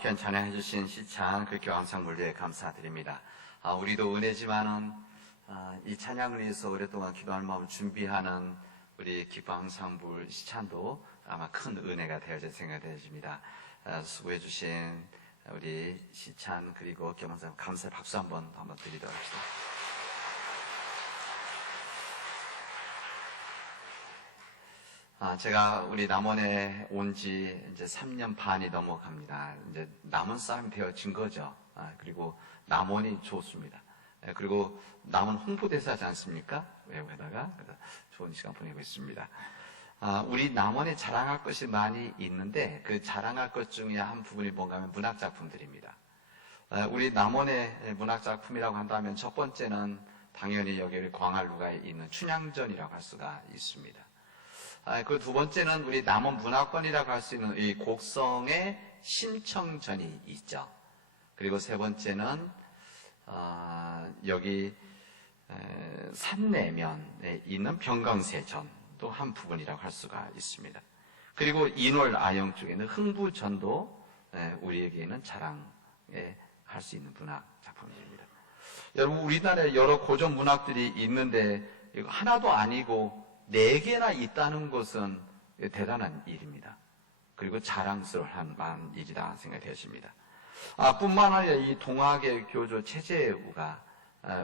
귀한 찬양해 주신 시찬 그리고 항상 물리에 감사드립니다. 우리도 은혜지만은 이 찬양을 위해서 오랫동안 기도하는 마음을 준비하는 우리 기뻐 항상불 시찬도 아마 큰 은혜가 되어질 생각이 되어집니다. 수고해 주신 우리 시찬 그리고 겸항상 감사의 박수 한번 드리도록 합시다. 제가 우리 남원에 온 지 이제 3년 반이 넘어갑니다. 이제 남원 사람이 되어진 거죠. 그리고 남원이 좋습니다. 그리고 남원 홍보대사지 않습니까? 외국에다가. 그래서 좋은 시간 보내고 있습니다. 우리 남원에 자랑할 것이 많이 있는데 그 자랑할 것 중에 한 부분이 뭔가 하면 문학작품들입니다. 우리 남원의 문학작품이라고 한다면 첫 번째는 당연히 여기 광활루가에 있는 춘향전이라고 할 수가 있습니다. 그 두 번째는 우리 남원 문화권이라고 할 수 있는 이 곡성의 신청전이 있죠. 그리고 세 번째는 여기 산내면에 있는 병강세전도 한 부분이라고 할 수가 있습니다. 그리고 인월 아영 쪽에는 흥부전도 우리에게는 자랑에 할 수 있는 문학 작품입니다. 여러분, 우리나라에 여러 고전 문학들이 있는데 이거 하나도 아니고 4개나 있다는 것은 대단한 일입니다. 그리고 자랑스러울 만한 일이다 생각이 되었습니다. 뿐만 아니라 이 동학의 교조 최재우가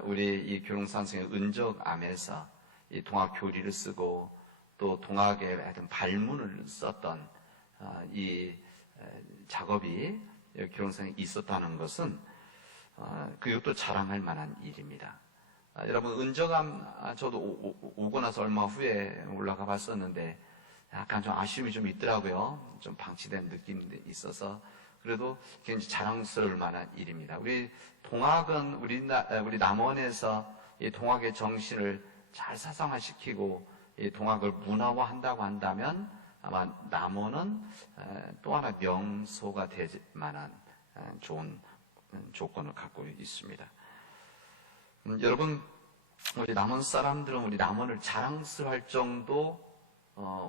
우리 이 교롱산성의 은적암에서 이 동학 교리를 쓰고 또 동학의 하여튼 발문을 썼던 이 작업이 교롱산에 있었다는 것은 그것도 자랑할 만한 일입니다. 여러분, 은적암 저도 오고 나서 얼마 후에 올라가 봤었는데 약간 좀 아쉬움이 좀 있더라고요. 좀 방치된 느낌이 있어서. 그래도 굉장히 자랑스러울 만한 일입니다. 우리 동학은 우리 남원에서 이 동학의 정신을 잘 사상화시키고 이 동학을 문화화한다고 한다면 아마 남원은 또 하나 명소가 될 만한 좋은 조건을 갖고 있습니다. 여러분, 우리 남원 사람들은 우리 남원을 자랑스러워할 정도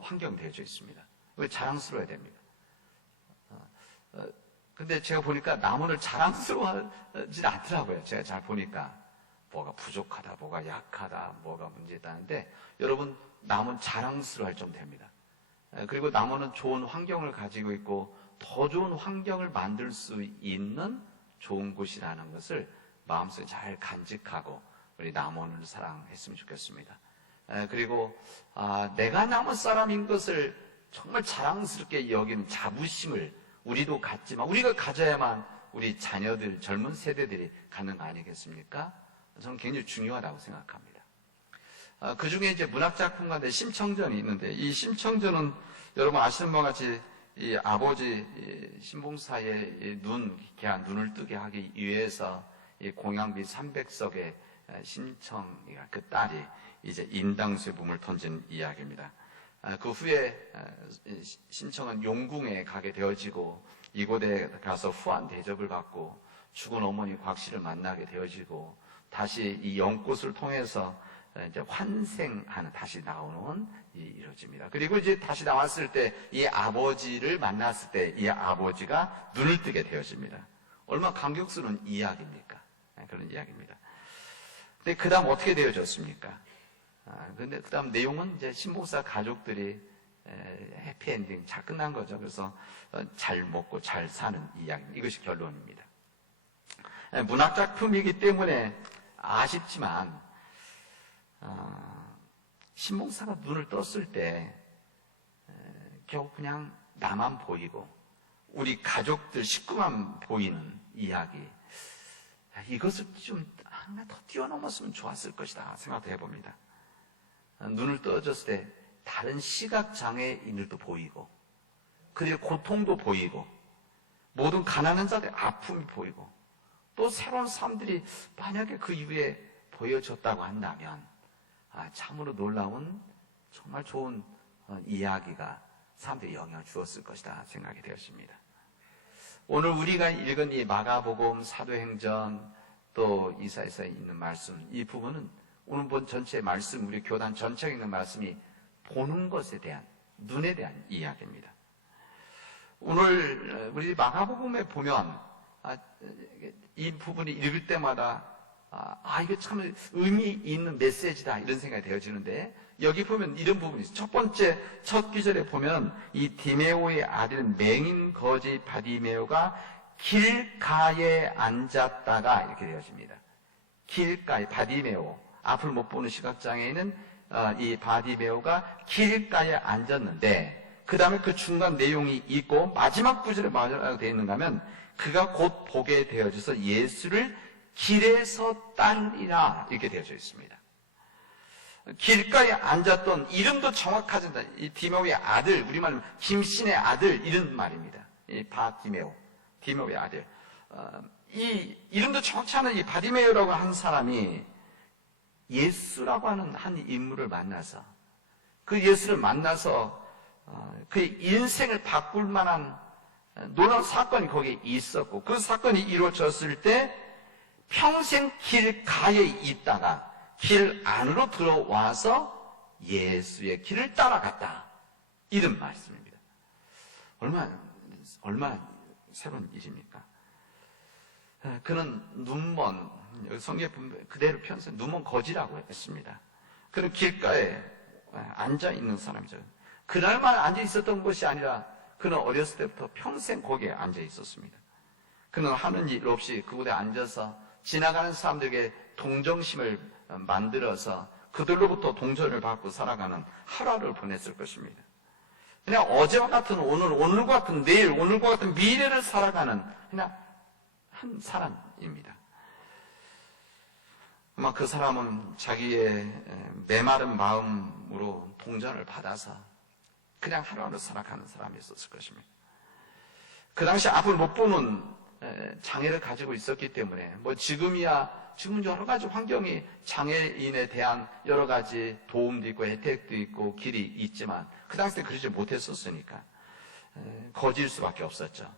환경이 되어져 있습니다. 왜 자랑스러워야 됩니다? 근데 제가 보니까 남원을 자랑스러워하지 않더라고요. 제가 잘 보니까 뭐가 부족하다, 뭐가 약하다, 뭐가 문제있다는데 여러분, 남원 자랑스러워할 정도 됩니다. 그리고 남원은 좋은 환경을 가지고 있고 더 좋은 환경을 만들 수 있는 좋은 곳이라는 것을 마음속에 잘 간직하고 우리 남원을 사랑했으면 좋겠습니다. 그리고 내가 남원 사람인 것을 정말 자랑스럽게 여기는 자부심을 우리도 갖지만 우리가 가져야만 우리 자녀들, 젊은 세대들이 갖는 거 아니겠습니까? 저는 굉장히 중요하다고 생각합니다. 그 중에 이제 문학작품 가운데 심청전이 있는데 이 심청전은 여러분 아시는 바와 같이 이 아버지 신봉사의 눈을 뜨게 하기 위해서 이 공양비 300석의 심청, 그 딸이 이제 인당수에 몸을 던진 이야기입니다. 그 후에 심청은 용궁에 가게 되어지고 이곳에 가서 후한 대접을 받고 죽은 어머니 곽씨를 만나게 되어지고 다시 이 연꽃을 통해서 이제 환생하는, 다시 나오는 일이 이루어집니다. 그리고 이제 다시 나왔을 때 이 아버지를 만났을 때 이 아버지가 눈을 뜨게 되어집니다. 얼마나 감격스러운 이야기입니까? 그런 이야기입니다. 근데 그 다음 어떻게 되어졌습니까? 근데 그 다음 내용은 이제 신봉사 가족들이 해피엔딩 잘 끝난 거죠. 그래서 잘 먹고 잘 사는 이야기입니다. 이것이 결론입니다. 문학작품이기 때문에 아쉽지만 신봉사가 눈을 떴을 때 결국 그냥 나만 보이고 우리 가족들 식구만 보이는 이야기, 이것을 좀 하나 더 뛰어넘었으면 좋았을 것이다 생각도 해봅니다. 눈을 떠졌을 때 다른 시각장애인들도 보이고 그들의 고통도 보이고 모든 가난한 자들의 아픔이 보이고 또 새로운 삶들이 만약에 그 이후에 보여졌다고 한다면 참으로 놀라운 정말 좋은 이야기가 사람들이 영향을 주었을 것이다 생각이 되었습니다. 오늘 우리가 읽은 이 마가복음, 사도행전 또 이사야서에 있는 말씀, 이 부분은 오늘 본 전체 말씀, 우리 교단 전체에 있는 말씀이 보는 것에 대한, 눈에 대한 이야기입니다. 오늘 우리 마가복음에 보면 이 부분이 읽을 때마다 이게 참 의미 있는 메시지다 이런 생각이 되어지는데, 여기 보면 이런 부분이 있어요. 첫 번째 첫 구절에 보면 이 디메오의 아들 맹인 거지 바디메오가 길가에 앉았다가 이렇게 되어집니다. 길가에 바디메오, 앞을 못 보는 시각장애인은 이 바디메오가 길가에 앉았는데, 그 다음에 그 중간 내용이 있고 마지막 구절에 뭐라고 되어 있는가 하면 그가 곧 보게 되어져서 예수를 길에서 따르리라 이렇게 되어져 있습니다. 길가에 앉았던, 이름도 정확하지 않다. 이 디메오의 아들, 우리말로 김신의 아들 이런 말입니다. 이 바디메오, 디메오의 아들. 이 이름도 정확치 않은 이 바디메오라고 하는 사람이 예수라고 하는 한 인물을 만나서, 그 예수를 만나서 그의 인생을 바꿀 만한 놀라운 사건이 거기에 있었고, 그 사건이 이루어졌을 때 평생 길가에 있다가 길 안으로 들어와서 예수의 길을 따라갔다 이런 말씀입니다. 얼마나 새로운 일입니까? 그는 눈먼, 성경에 그대로 표현해서 눈먼 거지라고 했습니다. 그는 길가에 앉아있는 사람이죠. 그날만 앉아 있었던 것이 아니라 그는 어렸을 때부터 평생 거기에 앉아 있었습니다. 그는 하는 일 없이 그곳에 앉아서 지나가는 사람들에게 동정심을 만들어서 그들로부터 동전을 받고 살아가는 하루를 보냈을 것입니다. 그냥 어제와 같은 오늘, 오늘과 같은 내일, 오늘과 같은 미래를 살아가는 그냥 한 사람입니다. 아마 그 사람은 자기의 메마른 마음으로 동전을 받아서 그냥 하루하루 살아가는 사람이었을 것입니다. 그 당시 앞을 못 보는 장애를 가지고 있었기 때문에 지금은 여러 가지 환경이 장애인에 대한 여러 가지 도움도 있고 혜택도 있고 길이 있지만 그 당시 때 그러지 못했었으니까 거지일 수밖에 없었죠.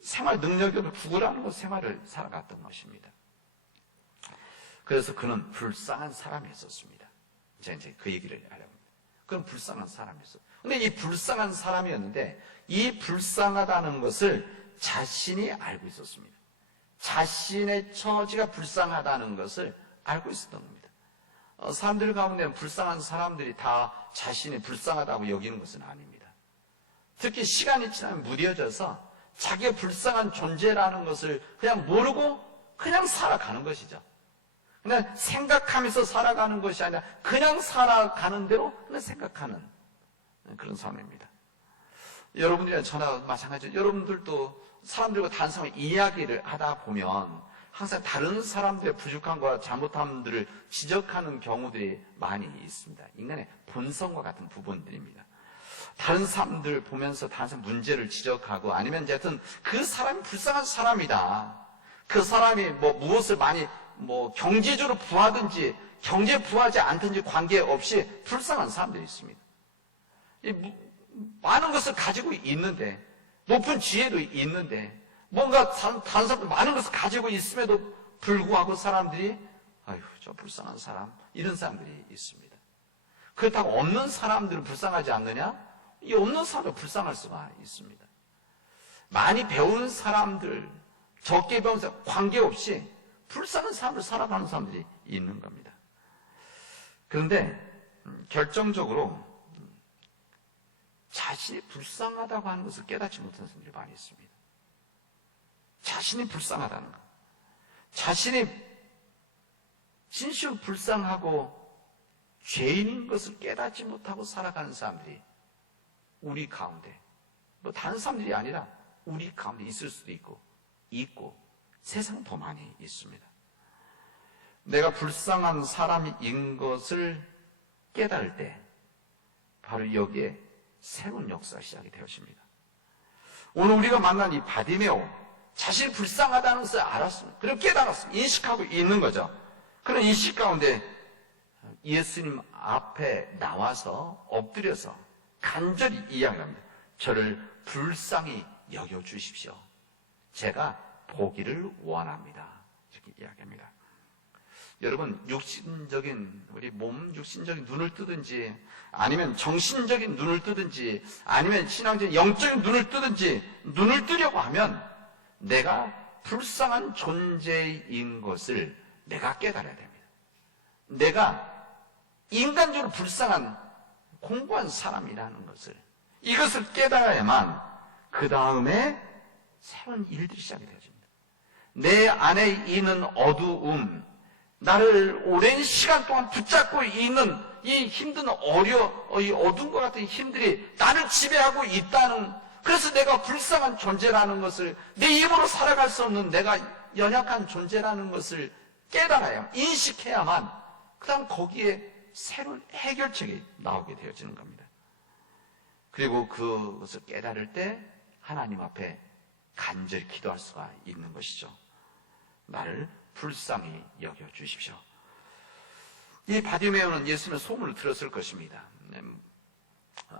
생활 능력으로 구걸하는 생활을 살아갔던 것입니다. 그래서 그는 불쌍한 사람이었습니다. 이제 그 얘기를 하려고 합니다. 그는 불쌍한 사람이었어요. 근데 이 불쌍한 사람이었는데 이 불쌍하다는 것을 자신이 알고 있었습니다. 자신의 처지가 불쌍하다는 것을 알고 있었던 겁니다. 사람들 가운데는 불쌍한 사람들이 다 자신이 불쌍하다고 여기는 것은 아닙니다. 특히 시간이 지나면 무뎌져서 자기의 불쌍한 존재라는 것을 그냥 모르고 그냥 살아가는 것이죠. 그냥 생각하면서 살아가는 것이 아니라 그냥 살아가는 대로 그냥 생각하는 그런 사람입니다. 여러분들이랑 저나 마찬가지죠. 여러분들도 사람들과 단상을 이야기를 하다 보면 항상 다른 사람들의 부족함과 잘못함들을 지적하는 경우들이 많이 있습니다. 인간의 본성과 같은 부분들입니다. 다른 사람들 보면서 다른 사람 문제를 지적하고 아니면 하여튼 그 사람이 불쌍한 사람이다. 그 사람이 무엇을 많이 경제적으로 부하든지 경제 부하지 않든지 관계없이 불쌍한 사람들이 있습니다. 많은 것을 가지고 있는데 높은 지혜도 있는데 뭔가 다른 사람들 많은 것을 가지고 있음에도 불구하고 사람들이 저 불쌍한 사람 이런 사람들이 있습니다. 그렇다고 없는 사람들은 불쌍하지 않느냐? 이 없는 사람도 불쌍할 수가 있습니다. 많이 배운 사람들, 적게 배운 사람 관계없이 불쌍한 사람을 살아가는 사람들이 있는 겁니다. 그런데 결정적으로 자신이 불쌍하다고 하는 것을 깨닫지 못하는 사람들이 많이 있습니다. 자신이 불쌍하다는 것. 자신이 진실로 불쌍하고 죄인인 것을 깨닫지 못하고 살아가는 사람들이 우리 가운데, 다른 사람들이 아니라 우리 가운데 있을 수도 있고 세상 더 많이 있습니다. 내가 불쌍한 사람인 것을 깨달을 때 바로 여기에 새로운 역사가 시작이 되었습니다. 오늘 우리가 만난 이 바디메오, 자신이 불쌍하다는 것을 알았습니다. 그리고 깨달았습니다. 인식하고 있는 거죠. 그런 인식 가운데 예수님 앞에 나와서 엎드려서 간절히 이야기합니다. 저를 불쌍히 여겨주십시오. 제가 보기를 원합니다. 이렇게 이야기합니다. 여러분, 육신적인, 우리 몸 육신적인 눈을 뜨든지, 아니면 정신적인 눈을 뜨든지, 아니면 신앙적인 영적인 눈을 뜨든지, 눈을 뜨려고 하면 내가 불쌍한 존재인 것을 내가 깨달아야 됩니다. 내가 인간적으로 불쌍한 공고한 사람이라는 것을, 이것을 깨달아야만 그 다음에 새로운 일들이 시작이 되어집니다. 내 안에 있는 어두움, 나를 오랜 시간 동안 붙잡고 있는 이 힘든 이 어두운 것 같은 힘들이 나를 지배하고 있다는, 그래서 내가 불쌍한 존재라는 것을, 내 힘으로 살아갈 수 없는 내가 연약한 존재라는 것을 깨달아야, 인식해야만 그 다음 거기에 새로운 해결책이 나오게 되어지는 겁니다. 그리고 그것을 깨달을 때 하나님 앞에 간절히 기도할 수가 있는 것이죠. 나를 불쌍히 여겨주십시오. 이 바디메오는 예수님의 소문을 들었을 것입니다.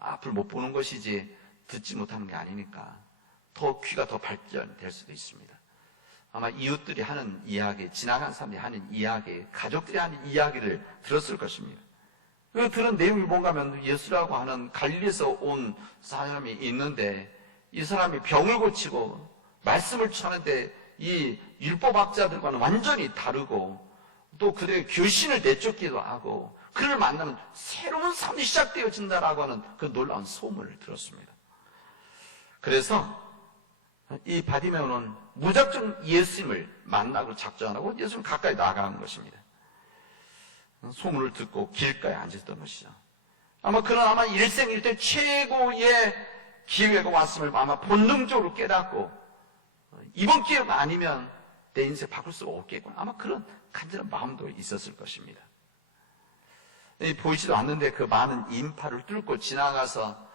앞을 못 보는 것이지 듣지 못하는 게 아니니까 더 귀가 더 발전될 수도 있습니다. 아마 이웃들이 하는 이야기, 지나간 사람들이 하는 이야기, 가족들이 하는 이야기를 들었을 것입니다. 그 들은 내용이 뭔가 하면 예수라고 하는 갈릴리에서 온 사람이 있는데, 이 사람이 병을 고치고 말씀을 전하는데 이 율법학자들과는 완전히 다르고, 또 그들의 교신을 내쫓기도 하고, 그를 만나면 새로운 삶이 시작되어진다라고 하는 그 놀라운 소문을 들었습니다. 그래서 이 바디메오는 무작정 예수님을 만나고 작정하고 예수님 가까이 나아가는 것입니다. 소문을 듣고 길가에 앉았던 것이죠. 아마 일생일대 최고의 기회가 왔음을 아마 본능적으로 깨닫고, 이번 기회가 아니면 내 인생 바꿀 수가 없겠구나, 아마 그런 간절한 마음도 있었을 것입니다. 보이지도 않는데 그 많은 인파를 뚫고 지나가서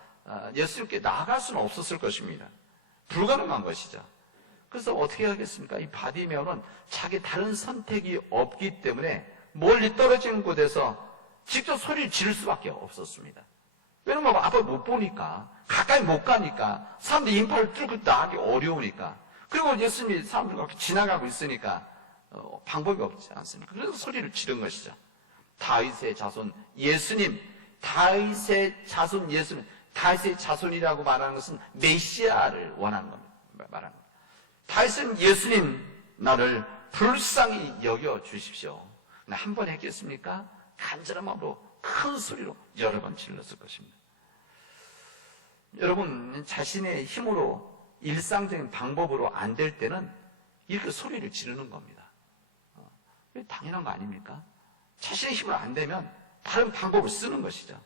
예수님께 나아갈 수는 없었을 것입니다. 불가능한 것이죠. 그래서 어떻게 하겠습니까? 이 바디메오는 자기 다른 선택이 없기 때문에 멀리 떨어진 곳에서 직접 소리를 지를 수밖에 없었습니다. 왜냐면 앞을 못 보니까, 가까이 못 가니까, 사람들이 인파를 뚫고 나가기 어려우니까, 그리고 예수님이 사람들과 지나가고 있으니까 방법이 없지 않습니까? 그래서 소리를 지른 것이죠. 다윗의 자손 예수님, 다윗의 자손 예수님, 다윗의 자손이라고 말하는 것은 메시아를 원하는 겁니다. 말하는 겁니다. 다윗은 예수님, 나를 불쌍히 여겨 주십시오. 한 번 했겠습니까? 간절한 마음으로 큰 소리로 여러 번 질렀을 것입니다. 여러분, 자신의 힘으로 일상적인 방법으로 안 될 때는 이렇게 소리를 지르는 겁니다. 당연한 거 아닙니까? 자신의 힘으로 안 되면 다른 방법을 쓰는 것이죠.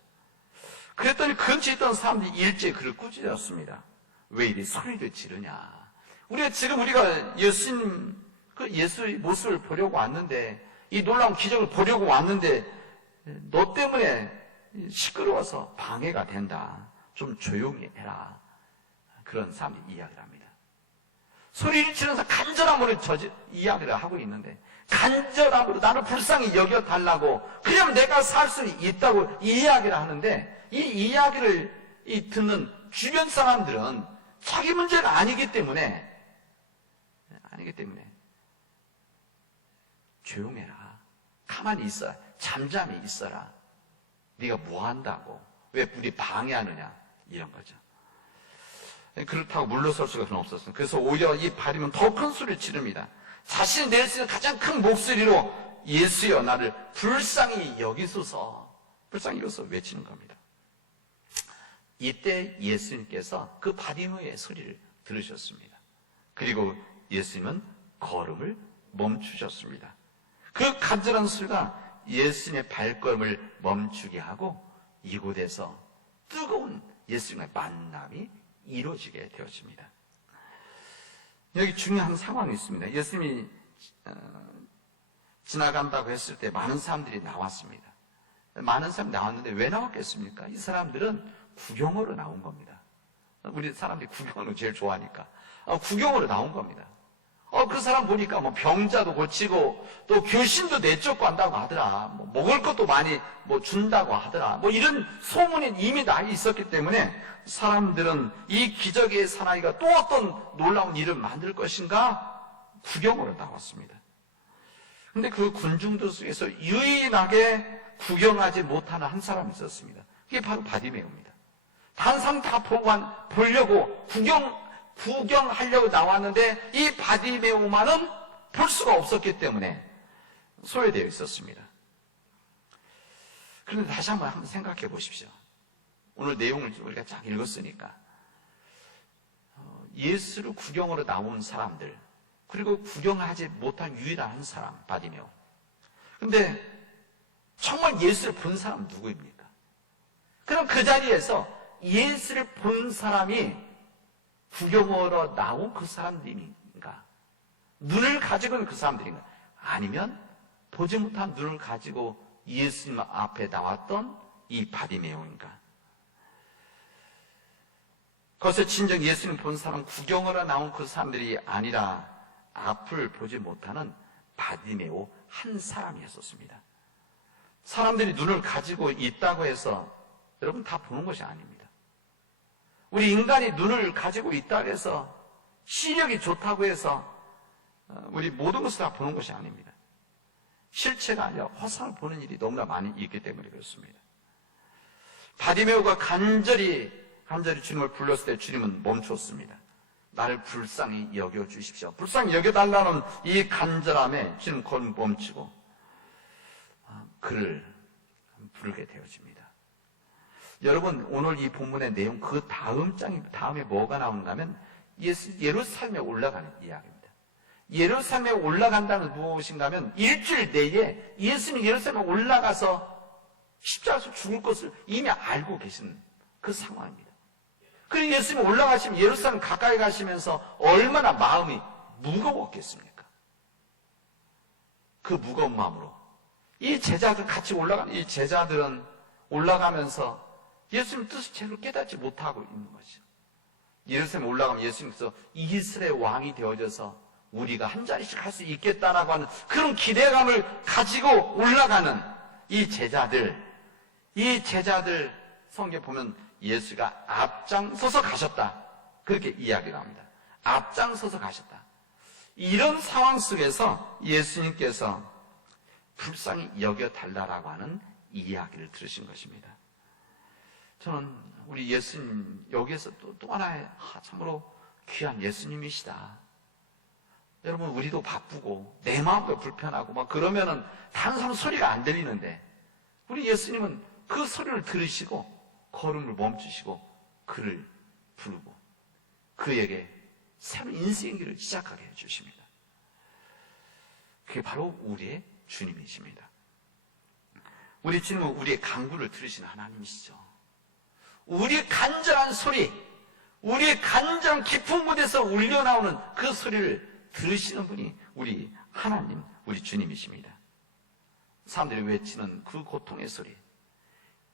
그랬더니 근처에 있던 사람들이 일제히 그를 꾸짖었습니다. 왜 이리 소리를 지르냐? 우리가 예수의 모습을 보려고 왔는데, 이 놀라운 기적을 보려고 왔는데 너 때문에 시끄러워서 방해가 된다. 좀 조용히 해라. 그런 사람이 이야기를 합니다. 소리를 지르면서 간절함으로 이야기를 하고 있는데, 간절함으로 나를 불쌍히 여겨달라고, 그러면 내가 살 수 있다고 이야기를 하는데, 이 이야기를 듣는 주변 사람들은 자기 문제가 아니기 때문에 조용해라. 가만히 있어라. 잠잠히 있어라. 네가 뭐 한다고? 왜 우리 방해하느냐? 이런 거죠. 그렇다고 물러설 수가 없었어요. 그래서 오히려 이 바디메오는 더 큰 소리를 지릅니다. 자신이 낼 수 있는 가장 큰 목소리로 예수여, 나를 불쌍히 여기소서 외치는 겁니다. 이때 예수님께서 그 바디메오의 소리를 들으셨습니다. 그리고 예수님은 걸음을 멈추셨습니다. 그 간절한 소리가 예수님의 발걸음을 멈추게 하고 이곳에서 뜨거운 예수님의 만남이 이루어지게 되었습니다. 여기 중요한 상황이 있습니다. 예수님이 지나간다고 했을 때 많은 사람들이 나왔습니다. 많은 사람이 나왔는데 왜 나왔겠습니까? 이 사람들은 구경으로 나온 겁니다. 우리 사람들이 구경을 제일 좋아하니까 구경으로 나온 겁니다. 그 사람 보니까 병자도 고치고 또 교신도 내쫓고 한다고 하더라. 먹을 것도 많이 준다고 하더라. 이런 소문이 이미 나 있었기 때문에 사람들은 이 기적의 사나이가 또 어떤 놀라운 일을 만들 것인가 구경으로 나왔습니다. 근데 그 군중들 속에서 유일하게 구경하지 못하는 한 사람이 있었습니다. 그게 바로 바디메오입니다. 다른 사람 다 보려고 구경하려고 나왔는데 이 바디메오만은 볼 수가 없었기 때문에 소외되어 있었습니다. 그런데 다시 한번 생각해 보십시오. 오늘 내용을 우리가 쫙 읽었으니까 예수를 구경하러 나온 사람들, 그리고 구경하지 못한 유일한 한 사람, 바디메오. 근데 정말 예수를 본 사람 누구입니까? 그럼 그 자리에서 예수를 본 사람이 구경하러 나온 그 사람들인가? 눈을 가지고 있는 그 사람들인가? 아니면 보지 못한 눈을 가지고 예수님 앞에 나왔던 이 바디메오인가? 그것을 진정 예수님 본 사람, 구경하러 나온 그 사람들이 아니라 앞을 보지 못하는 바디메오 한 사람이었습니다. 사람들이 눈을 가지고 있다고 해서 여러분 다 보는 것이 아닙니다. 우리 인간이 눈을 가지고 있다고 해서 시력이 좋다고 해서 우리 모든 것을 다 보는 것이 아닙니다. 실체가 아니라 허상을 보는 일이 너무나 많이 있기 때문에 그렇습니다. 바디메오가 간절히 주님을 불렀을 때 주님은 멈췄습니다. 나를 불쌍히 여겨주십시오. 불쌍히 여겨달라는 이 간절함에 주님은 걸음 멈추고 그를 부르게 되어집니다. 여러분, 오늘 이 본문의 내용 그 다음에 뭐가 나오는가 하면 예루살렘에 올라가는 이야기입니다. 예루살렘에 올라간다는 무엇인가 하면 일주일 내에 예수님이 예루살렘에 올라가서 십자가에서 죽을 것을 이미 알고 계신 그 상황입니다. 그리고 예수님이 올라가시면 예루살렘 가까이 가시면서 얼마나 마음이 무거웠겠습니까? 그 무거운 마음으로 이 제자들 같이 올라가는 이 제자들은 올라가면서 예수님 뜻을 제대로 깨닫지 못하고 있는 거죠. 예루살렘에 올라가면 예수님께서 이스라엘 왕이 되어져서 우리가 한 자리씩 할 수 있겠다라고 하는 그런 기대감을 가지고 올라가는 이 제자들 성경에 보면 예수가 앞장서서 가셨다. 그렇게 이야기를 합니다. 앞장서서 가셨다. 이런 상황 속에서 예수님께서 불쌍히 여겨달라고 하는 이야기를 들으신 것입니다. 저는 우리 예수님 여기에서 또 하나의 참으로 귀한 예수님이시다. 여러분, 우리도 바쁘고 내 마음도 불편하고 막 그러면은 다른 사람 소리가 안 들리는데 우리 예수님은 그 소리를 들으시고 걸음을 멈추시고 그를 부르고 그에게 새로운 인생의 길을 시작하게 해주십니다. 그게 바로 우리의 주님이십니다. 우리 주님은 우리의 간구를 들으시는 하나님이시죠. 우리의 간절한 소리, 우리의 간절한 깊은 곳에서 울려나오는 그 소리를 들으시는 분이 우리 하나님, 우리 주님이십니다. 사람들이 외치는 그 고통의 소리,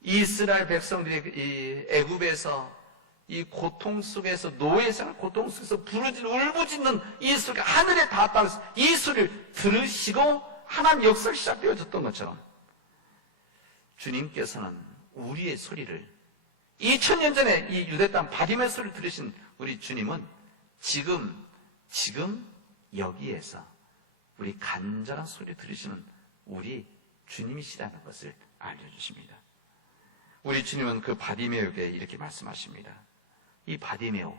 이스라엘 백성들이 이 애굽에서 이 고통 속에서 노예생활 고통 속에서 부르짖는 울부짖는 이 소리가 하늘에 닿았다고 해서 이 소리를 들으시고 하나님 역사가 시작되어졌던 것처럼 주님께서는 우리의 소리를 2000년 전에 이 유대 땅 바디메오 소리를 들으신 우리 주님은 지금 여기에서 우리 간절한 소리 들으시는 우리 주님이시라는 것을 알려주십니다. 우리 주님은 그 바디메오에게 이렇게 말씀하십니다. 이 바디메오,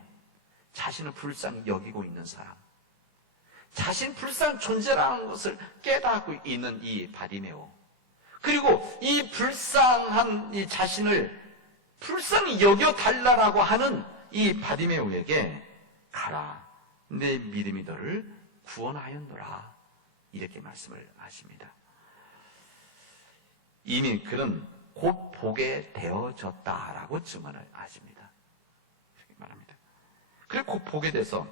자신을 불쌍히 여기고 있는 사람, 자신 불쌍한 존재라는 것을 깨닫고 있는 이 바디메오, 그리고 이 불쌍한 이 자신을 불쌍히 여겨달라고 하는 이 바디메오에게 가라, 내 믿음이 너를 구원하였노라, 이렇게 말씀을 하십니다. 이미 그는 곧 보게 되어졌다라고 증언을 하십니다. 이렇게 말합니다. 그리고 곧 보게 돼서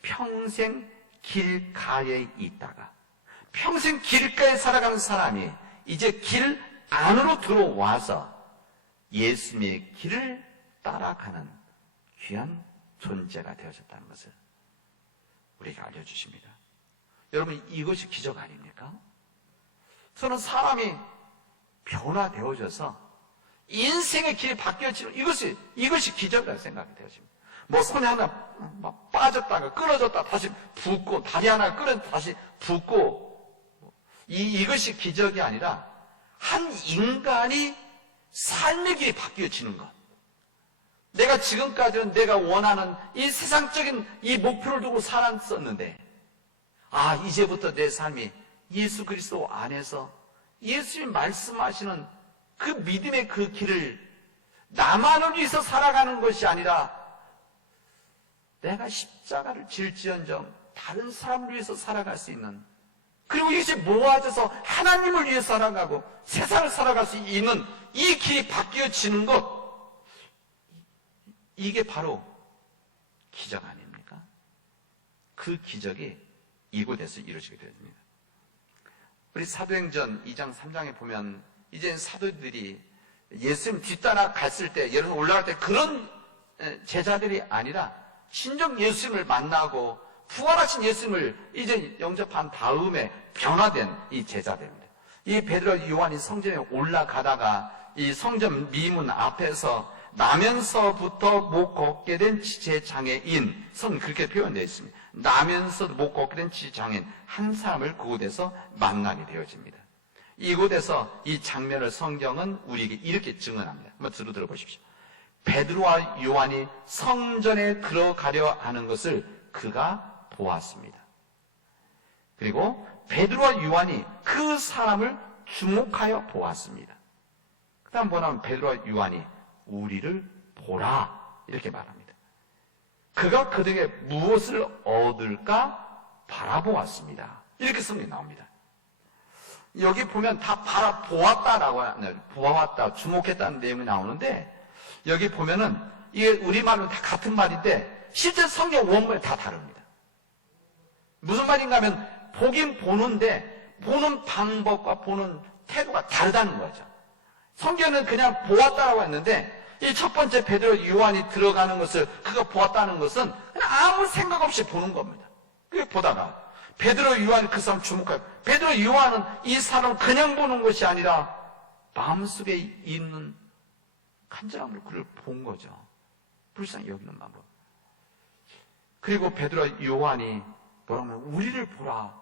평생 길가에 있다가 평생 길가에 살아가는 사람이 이제 길 안으로 들어와서 예수님의 길을 따라가는 귀한 존재가 되어졌다는 것을 우리에게 알려주십니다. 여러분, 이것이 기적 아닙니까? 저는 사람이 변화되어져서 인생의 길이 바뀌어지는 이것이 기적이라고 생각이 되어집니다. 뭐 손이 하나 막 빠졌다가 끊어졌다 다시 붓고, 다리 하나 끊어졌다 다시 붓고, 이것이 기적이 아니라 한 인간이 삶의 길이 바뀌어지는 것. 내가 지금까지는 내가 원하는 이 세상적인 이 목표를 두고 살았었는데, 이제부터 내 삶이 예수 그리스도 안에서 예수님이 말씀하시는 그 믿음의 그 길을 나만을 위해서 살아가는 것이 아니라 내가 십자가를 질지언정 다른 사람을 위해서 살아갈 수 있는, 그리고 이것이 모아져서 하나님을 위해 살아가고 세상을 살아갈 수 있는 이 길이 바뀌어지는 것, 이게 바로 기적 아닙니까? 그 기적이 이곳에서 이루어지게 됩니다. 우리 사도행전 2장 3장에 보면 이제 사도들이 예수님 뒤따라 갔을 때, 예루살렘 올라갈 때 그런 제자들이 아니라 진정 예수님을 만나고 부활하신 예수님을 이제 영접한 다음에 변화된 이 제자들입니다. 이 베드로 요한이 성전에 올라가다가 이 성전 미문 앞에서 나면서부터 못 걷게 된 지체장애인, 성은 그렇게 표현되어 있습니다. 나면서도 못 걷게 된 지체장애인 한 사람을 그곳에서 만나게 되어집니다. 이곳에서 이 장면을 성경은 우리에게 이렇게 증언합니다. 한번 들어보십시오. 베드로와 요한이 성전에 들어가려 하는 것을 그가 보았습니다. 그리고 베드로와 요한이 그 사람을 주목하여 보았습니다. 그 다음 뭐냐면 베드로와 요한이 우리를 보라 이렇게 말합니다. 그가 그들에게 무엇을 얻을까 바라보았습니다. 이렇게 성경에 나옵니다. 여기 보면 다 바라보았다라고 하는, 보았다, 주목했다는 내용이 나오는데, 여기 보면은 이게 우리말은 다 같은 말인데 실제 성경 원문이 다 다릅니다. 무슨 말인가 하면 보긴 보는데 보는 방법과 보는 태도가 다르다는 거죠. 성경은 그냥 보았다라고 했는데 이 첫 번째 베드로 요한이 들어가는 것을 그가 보았다는 것은 그냥 아무 생각 없이 보는 겁니다. 그게 보다가 베드로 요한이 그 사람 주목하고, 베드로 요한은 이 사람을 그냥 보는 것이 아니라 마음속에 있는 간절함을 그를 본 거죠. 불쌍히 여기는 마음으로. 그리고 베드로 요한이 뭐라고 하면 우리를 보라.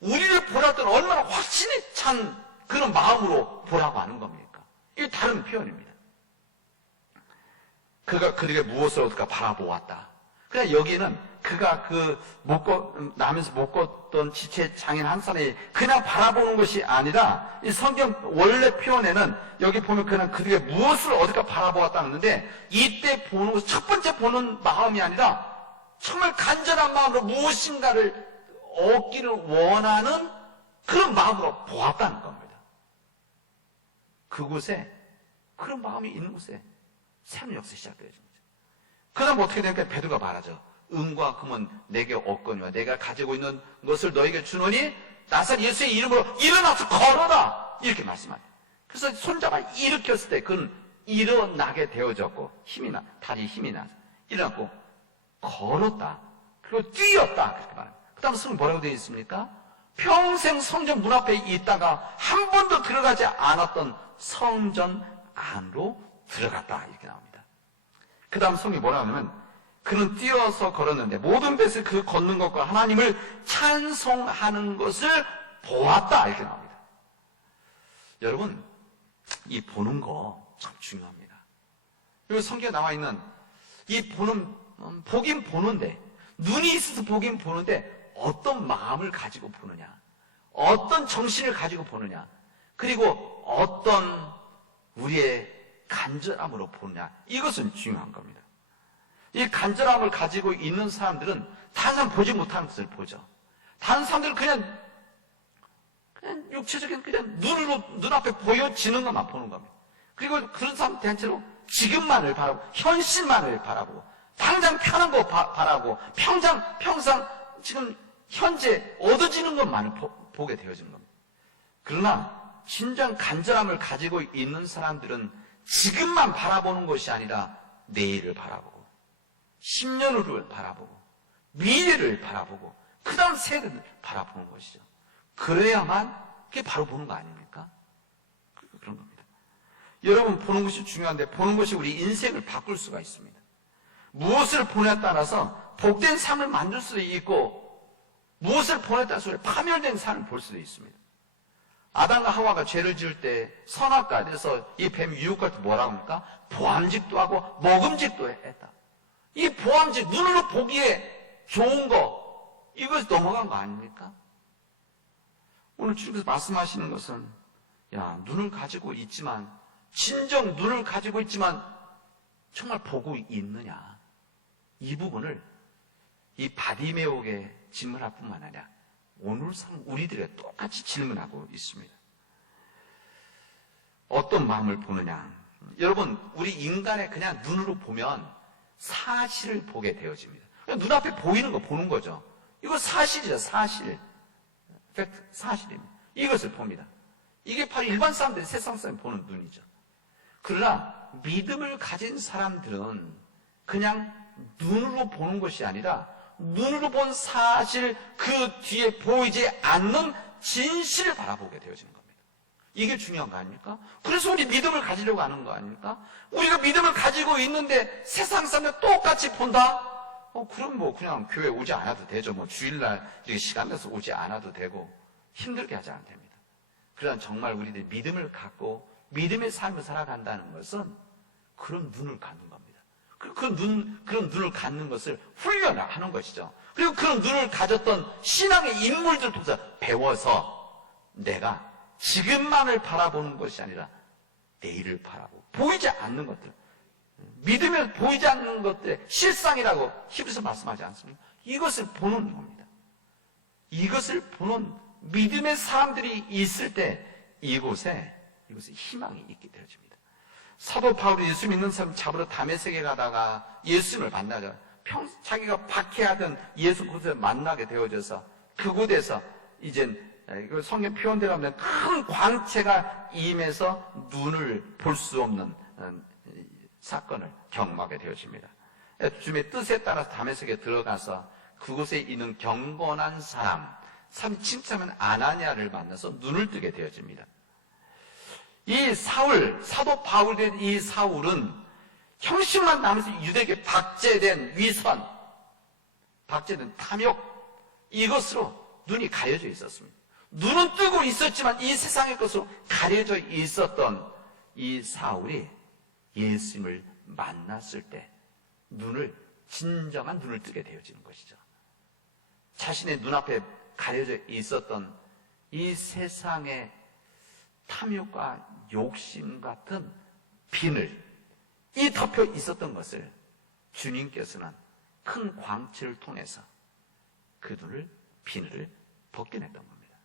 우리를 보라 때는 얼마나 확신이 찬 그런 마음으로 보라고 하는 겁니까? 이게 다른 표현입니다. 그가 그에게 무엇을 얻을까 바라보았다. 그러나 여기는 그가 나면서 못 걷던 지체 장애인 한 사람이 그냥 바라보는 것이 아니라 이 성경 원래 표현에는 여기 보면 그냥 그에게 무엇을 얻을까 바라보았다 하는데, 이때 보는 것은 첫 번째 보는 마음이 아니라 정말 간절한 마음으로 무엇인가를 얻기를 원하는 그런 마음으로 보았다는 겁니다. 그곳에 그런 마음이 있는 곳에 새로운 역사가 시작되어진 거죠. 그 다음 어떻게 되니까 베드로가 말하죠. 은과 금은 내게 없거니와 내가 가지고 있는 것을 너에게 주노니 나사렛 예수의 이름으로 일어나서 걸어라 이렇게 말씀합니다. 그래서 손잡아 일으켰을 때 그는 일어나게 되어졌고 다리 힘이 나서 일어났고 걸었다. 그리고 뛰었다. 그렇게 말합니다. 그 다음 성경 뭐라고 되어 있습니까? 평생 성전 문 앞에 있다가 한 번도 들어가지 않았던 성전 안으로 들어갔다 이렇게 나옵니다. 그 다음 성경이 뭐라고 하냐면 그는 뛰어서 걸었는데 모든 뱃을 그 걷는 것과 하나님을 찬송하는 것을 보았다 이렇게 나옵니다. 여러분, 이 보는 거 참 중요합니다. 그리고 성경에 나와 있는 이 보긴 보는데, 눈이 있어서 보긴 보는데 어떤 마음을 가지고 보느냐, 어떤 정신을 가지고 보느냐, 그리고 어떤 우리의 간절함으로 보느냐, 이것은 중요한 겁니다. 이 간절함을 가지고 있는 사람들은 다른 사람 보지 못하는 것을 보죠. 다른 사람들은 그냥 육체적인 그냥 눈앞에 보여지는 것만 보는 겁니다. 그리고 그런 사람 대체로 지금만을 바라보고 현실만을 바라보고 당장 편한 거 바라고 평상 지금 현재 얻어지는 것만을 보게 되어지는 겁니다. 그러나 진정 간절함을 가지고 있는 사람들은 지금만 바라보는 것이 아니라 내일을 바라보고 10년 후를 바라보고 미래를 바라보고 그 다음 세대를 바라보는 것이죠. 그래야만 그게 바로 보는 거 아닙니까? 그런 겁니다. 여러분, 보는 것이 중요한데 보는 것이 우리 인생을 바꿀 수가 있습니다. 무엇을 보냐에 따라서 복된 삶을 만들 수도 있고 무엇을 보냐에 따라서 파멸된 삶을 볼 수도 있습니다. 아담과 하와가 죄를 지을 때 선악과에서 이 뱀이 유혹할 때 뭐라고 합니까? 보암직도 하고 먹음직도 했다. 이 보암직, 눈으로 보기에 좋은 거, 이것이 넘어간 거 아닙니까? 오늘 주님께서 말씀하시는 것은, 야, 눈을 가지고 있지만, 진정 눈을 가지고 있지만, 정말 보고 있느냐? 이 부분을 이 바디메옥에 질문할 뿐만 아니라, 오늘 우리들에게 똑같이 질문하고 있습니다. 어떤 마음을 보느냐? 여러분, 우리 인간의 그냥 눈으로 보면 사실을 보게 되어집니다. 눈앞에 보이는 거 보는 거죠. 이거 사실이죠, 사실. 사실입니다. 이것을 봅니다. 이게 바로 일반 사람들이 세상 사람이 보는 눈이죠. 그러나 믿음을 가진 사람들은 그냥 눈으로 보는 것이 아니라 눈으로 본 사실 그 뒤에 보이지 않는 진실을 바라보게 되어지는 겁니다. 이게 중요한 거 아닙니까? 그래서 우리 믿음을 가지려고 하는 거 아닙니까? 우리가 믿음을 가지고 있는데 세상 사람들 똑같이 본다? 그럼 뭐 그냥 교회 오지 않아도 되죠. 뭐 주일날 이렇게 시간 내서 오지 않아도 되고 힘들게 하지 않으면 됩니다. 그러나 정말 우리들이 믿음을 갖고 믿음의 삶을 살아간다는 것은 그런 눈을 갖는 겁니다. 그런 눈을 갖는 것을 훈련을 하는 것이죠. 그리고 그런 눈을 가졌던 신앙의 인물들 통해서 배워서 내가 지금만을 바라보는 것이 아니라 내일을 바라보고 보이지 않는 것들, 믿으면 보이지 않는 것들의 실상이라고 히브리서 말씀하지 않습니까? 이것을 보는 겁니다. 이것을 보는 믿음의 사람들이 있을 때 이곳에 희망이 있게 되어집니다. 사도 바울이 예수 믿는 사람 잡으러 다메섹에 가다가 예수님을 만나죠. 자기가 박해하던 예수 그곳에 만나게 되어져서 그곳에서 이젠 성경 표현대로 하면 큰 광채가 임해서 눈을 볼 수 없는 사건을 경험하게 되어집니다. 주님의 뜻에 따라서 다메섹에 들어가서 그곳에 있는 경건한 사람 칭찬하면 아나니아를 만나서 눈을 뜨게 되어집니다. 이 사도 바울 된 이 사울은 형식만 남아서 유대에게 박제된 위선, 박제된 탐욕, 이것으로 눈이 가려져 있었습니다. 눈은 뜨고 있었지만 이 세상의 것으로 가려져 있었던 이 사울이 예수님을 만났을 때 진정한 눈을 뜨게 되어지는 것이죠. 자신의 눈앞에 가려져 있었던 이 세상의 탐욕과 욕심 같은 비늘, 이 덮여 있었던 것을 주님께서는 큰 광채를 통해서 그 비늘을 벗겨냈던 겁니다.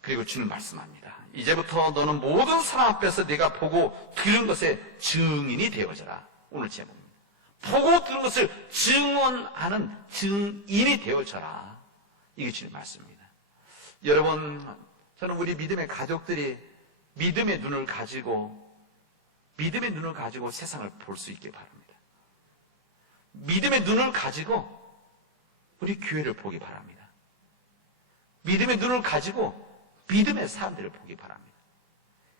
그리고 주님 말씀합니다. 이제부터 너는 모든 사람 앞에서 네가 보고 들은 것의 증인이 되어져라. 오늘 제목입니다. 보고 들은 것을 증언하는 증인이 되어져라. 이게 주님 말씀입니다. 여러분, 저는 우리 믿음의 가족들이 믿음의 눈을 가지고 세상을 볼 수 있길 바랍니다. 믿음의 눈을 가지고 우리 교회를 보기 바랍니다. 믿음의 눈을 가지고 믿음의 사람들을 보기 바랍니다.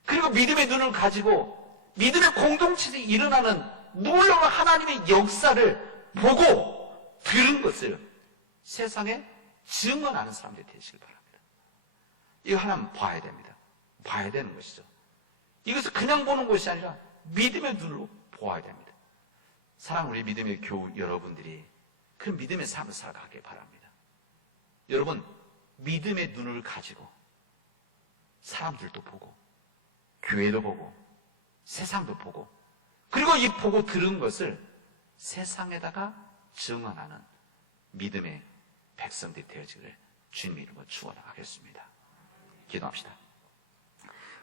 그리고 믿음의 눈을 가지고 믿음의 공동체에서 일어나는 놀라운 하나님의 역사를 보고 들은 것을 세상에 증언하는 사람들이 되시길 바랍니다. 이거 하나는 봐야 됩니다. 봐야 되는 것이죠. 이것을 그냥 보는 것이 아니라 믿음의 눈으로 보아야 됩니다. 사랑하는 우리 믿음의 교우 여러분들이 그런 믿음의 삶을 살아가길 바랍니다. 여러분, 믿음의 눈을 가지고 사람들도 보고 교회도 보고 세상도 보고 그리고 이 보고 들은 것을 세상에다가 증언하는 믿음의 백성들이 되어지기를 주님의 이름으로 축원하겠습니다. 기도합시다.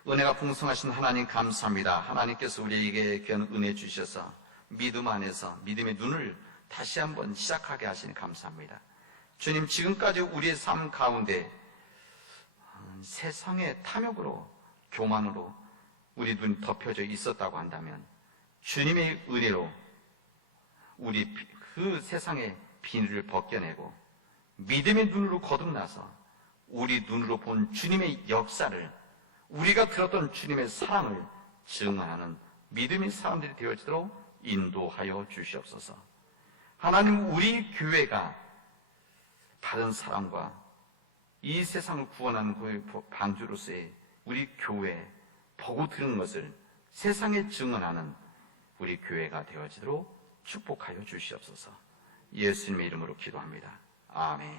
은혜가 풍성하신 하나님 감사합니다. 하나님께서 우리에게 귀한 은혜 주셔서 믿음 안에서 믿음의 눈을 다시 한번 시작하게 하시니 감사합니다. 주님, 지금까지 우리의 삶 가운데 세상의 탐욕으로 교만으로 우리 눈이 덮여져 있었다고 한다면 주님의 은혜로 우리 그 세상의 비늘을 벗겨내고 믿음의 눈으로 거듭나서 우리 눈으로 본 주님의 역사를 우리가 들었던 주님의 사랑을 증언하는 믿음의 사람들이 되어지도록 인도하여 주시옵소서. 하나님, 우리 교회가 다른 사람과 이 세상을 구원하는 그 방주로서의 우리 교회 보고 들은 것을 세상에 증언하는 우리 교회가 되어지도록 축복하여 주시옵소서. 예수님의 이름으로 기도합니다. 아멘.